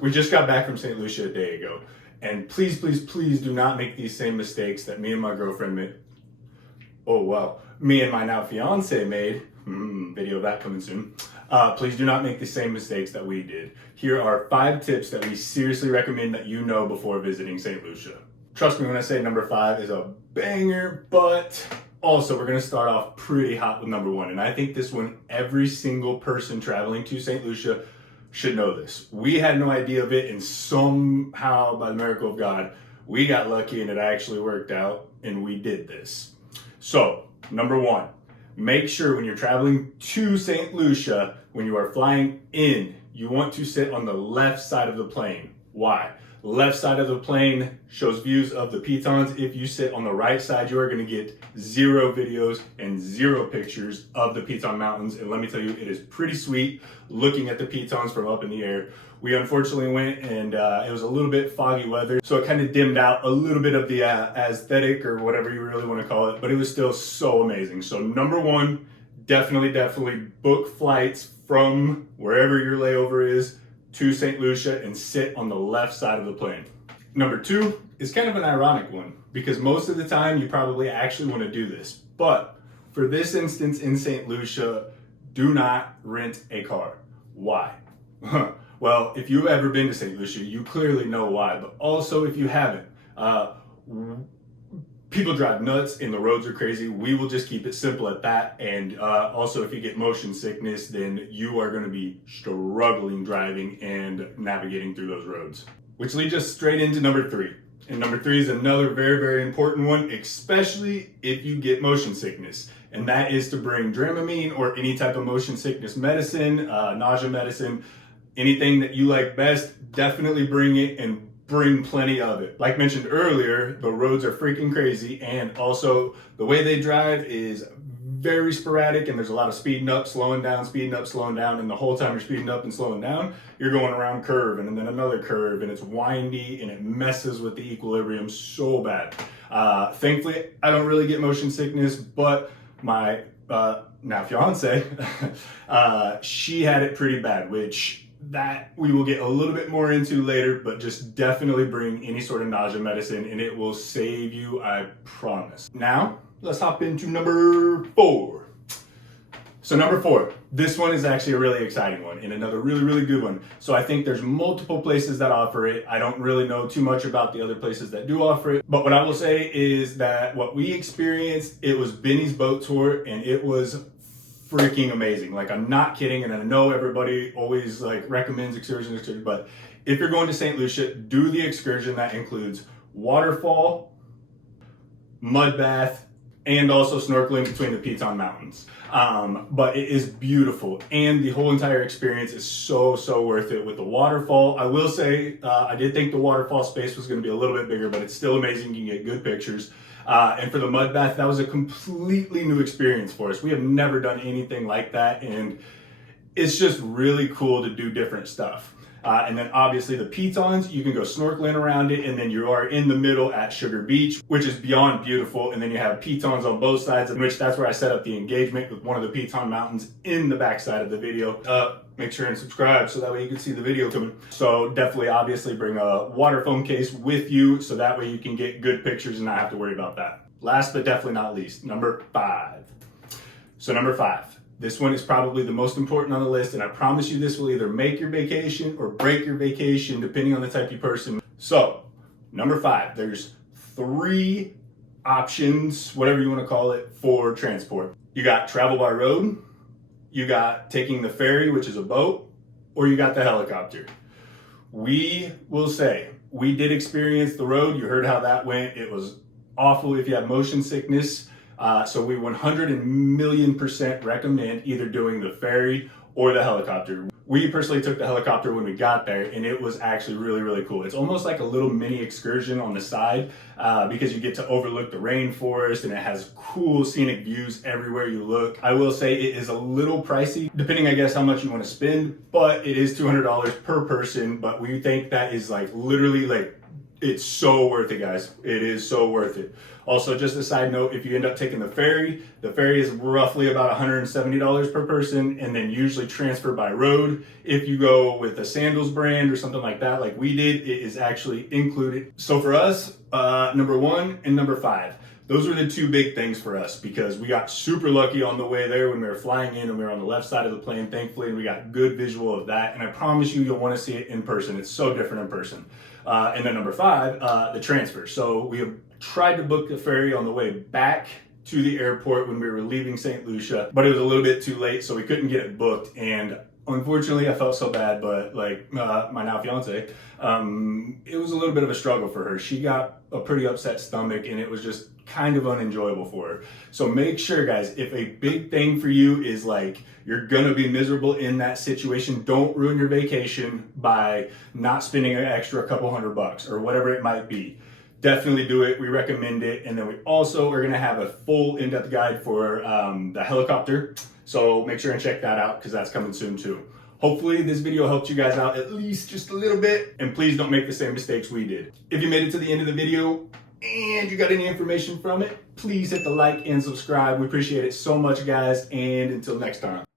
We just got back from St. Lucia a day ago, and please, please, please do not make these same mistakes that me and my girlfriend made. Oh, wow. Me and my now fiance made. Video of that coming soon. Please do not make the same mistakes that we did. Here are 5 tips that we seriously recommend that you know before visiting St. Lucia. Trust me when I say number 5 is a banger, but also we're gonna start off pretty hot with number 1. And I think this one, every single person traveling to St. Lucia should know this. We had no idea of it, and somehow, by the miracle of God, we got lucky and it actually worked out and we did this. So, number 1, make sure when you're traveling to St. Lucia, when you are flying in, you want to sit on the left side of the plane. Why? Left side of the plane shows views of the Pitons. If you sit on the right side, you are going to get 0 videos and 0 pictures of the Piton Mountains. And let me tell you, it is pretty sweet looking at the Pitons from up in the air. We unfortunately went and it was a little bit foggy weather, so it kind of dimmed out a little bit of the aesthetic or whatever you really want to call it, but it was still so amazing. So number 1, definitely book flights from wherever your layover is to St. Lucia and sit on the left side of the plane. Number 2 is kind of an ironic one because most of the time you probably actually want to do this. But for this instance in St. Lucia, do not rent a car. Why? Well, if you've ever been to St. Lucia, you clearly know why. But also if you haven't, people drive nuts and the roads are crazy. We will just keep it simple at that. And also if you get motion sickness, then you are going to be struggling driving and navigating through those roads. Which leads us straight into number 3. And number 3 is another very important one, especially if you get motion sickness. And that is to bring Dramamine or any type of motion sickness medicine, nausea medicine, anything that you like best. Definitely bring it and bring plenty of it. Like mentioned earlier, the roads are freaking crazy, and also the way they drive is very sporadic, and there's a lot of speeding up, slowing down, and the whole time you're speeding up and slowing down, you're going around curve and then another curve, and it's windy and it messes with the equilibrium so bad. Thankfully, I don't really get motion sickness, but my now fiance, she had it pretty bad, which that we will get a little bit more into later, but just definitely bring any sort of nausea medicine and it will save you, I promise. Now, let's hop into number 4. So number 4, this one is actually a really exciting one and another really good one. So I think there's multiple places that offer it. I don't really know too much about the other places that do offer it, but what I will say is that what we experienced, it was Benny's boat tour and it was freaking amazing. Like, I'm not kidding, and I know everybody always like recommends excursion, but if you're going to St. Lucia, do the excursion. That includes waterfall, mud bath, and also snorkeling between the Piton Mountains. But it is beautiful, and the whole entire experience is so worth it. With the waterfall, I will say, I did think the waterfall space was going to be a little bit bigger, but it's still amazing. You can get good pictures. And for the mud bath, that was a completely new experience for us. We have never done anything like that, and it's just really cool to do different stuff. And then obviously the Pitons, you can go snorkeling around it, and then you are in the middle at Sugar Beach, which is beyond beautiful. And then you have Pitons on both sides, in which that's where I set up the engagement with one of the Piton Mountains in the backside of the video. Make sure and subscribe so that way you can see the video coming. So definitely, obviously, bring a water foam case with you so that way you can get good pictures and not have to worry about that. Last but definitely not least, number 5. So number 5. This one is probably the most important on the list, and I promise you this will either make your vacation or break your vacation, depending on the type of person. So, number 5, there's 3 options, whatever you want to call it, for transport. You got travel by road, you got taking the ferry, which is a boat, or you got the helicopter. We will say, we did experience the road. You heard how that went. It was awful if you have motion sickness. So we 100,000,000% recommend either doing the ferry or the helicopter. We personally took the helicopter when we got there, and it was actually really cool. It's almost like a little mini excursion on the side because you get to overlook the rainforest, and it has cool scenic views everywhere you look. I will say it is a little pricey, depending, I guess, how much you want to spend, but it is $200 per person. But we think that is like literally like It's so worth it, guys. It is so worth it. Also, just a side note, if you end up taking the ferry is roughly about $170 per person, and then usually transfer by road. If you go with a sandals brand or something like that, like we did, it is actually included. So for us, number 1 and number 5, those were the 2 big things for us, because we got super lucky on the way there when we were flying in and we were on the left side of the plane, thankfully, and we got good visual of that. And I promise you, you'll want to see it in person. It's so different in person. And then number 5, the transfer. So we have tried to book the ferry on the way back to the airport when we were leaving St. Lucia, but it was a little bit too late, so we couldn't get it booked. And unfortunately, I felt so bad, but like my now fiance, it was a little bit of a struggle for her. She got a pretty upset stomach, and it was just kind of unenjoyable for her. So make sure, guys, if a big thing for you is like you're gonna be miserable in that situation, don't ruin your vacation by not spending an extra couple $100 or whatever it might be. Definitely do it. We recommend it. And then we also are going to have a full in-depth guide for the helicopter. So make sure and check that out, because that's coming soon too. Hopefully this video helped you guys out at least just a little bit. And please don't make the same mistakes we did. If you made it to the end of the video and you got any information from it, please hit the like and subscribe. We appreciate it so much, guys. And until next time.